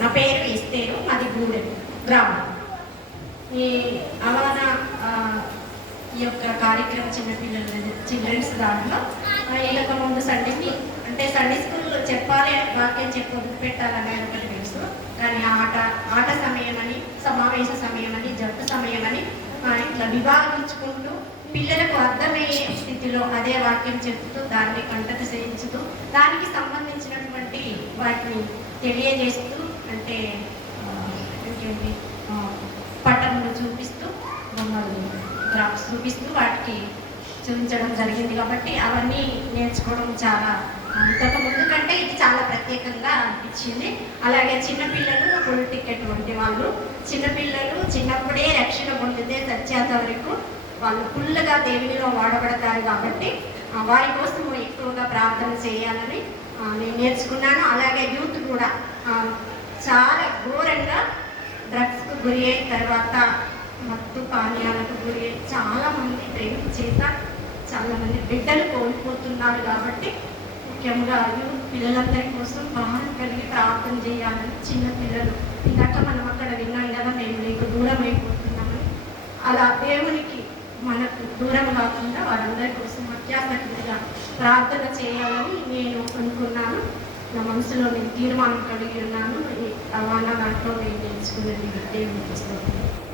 నా పేరు ఇస్తేను మాది గూడెం గ్రామం. ఈ అవానా ఈ యొక్క కార్యక్రమం చిన్నపిల్లల చిల్డ్రన్స్ దాంట్లో ఆ, ముందు సండేకి అంటే సండే స్కూల్ చెప్పాలి వాక్యం చెప్పు పెట్టాలని ఒకటి తెలుసు. కానీ ఆట ఆట సమయం అని సమావేశ సమయం అని జట్టు సమయం అని ఇట్లా విభాగించుకుంటూ పిల్లలకు అర్థమయ్యే స్థితిలో అదే వాక్యం చెప్తూ దాన్ని కంటత చేయించుతూ దానికి సంబంధించినటువంటి వాటిని తెలియజేస్తూ అంటే ఏంటి పట్టణంలో చూపిస్తూ బొమ్మలు గ్రాఫ్స్ చూపిస్తూ వాటికి చూపించడం జరిగింది కాబట్టి అవన్నీ నేర్చుకోవడం చాలా అంతకు ముందు కంటే ఇది చాలా ప్రత్యేకంగా అనిపించింది. అలాగే చిన్నపిల్లలు ఫుల్ టికెట్ వంటి వాళ్ళు. చిన్నపిల్లలు చిన్నప్పుడే రక్షణ పొందితే సత్యాంత వరకు వాళ్ళు ఫుల్గా దేవునిలో వాడబడతారు కాబట్టి వారి కోసం ఎక్కువగా ప్రార్థన చేయాలని నేను నేర్చుకున్నాను. అలాగే యూత్ కూడా చాలా ఘోరంగా డ్రగ్స్కు గురి అయిన తర్వాత మత్తు పానీయాలకు గురి అయి చాలామంది ప్రేమ చేత చాలామంది బిడ్డలు కోల్పోతున్నారు కాబట్టి ముఖ్యంగా పిల్లలందరి కోసం బాగా కలిగి ప్రార్థన చేయాలని చిన్న పిల్లలు. ఇందాక మనం అక్కడ విన్నాం కదా మేము నీకు దూరం అయిపోతున్నామని అలా దేవునికి మనకు దూరం కాకుండా వారందరి కోసం అత్యాసక్తిగా ప్రార్థన చేయాలని మనసులో నేను తీర్మానం కలిగి ఉన్నాను. అలా రవాణా దాంట్లో నేను నేర్చుకున్నది దేవునికి పుస్తకం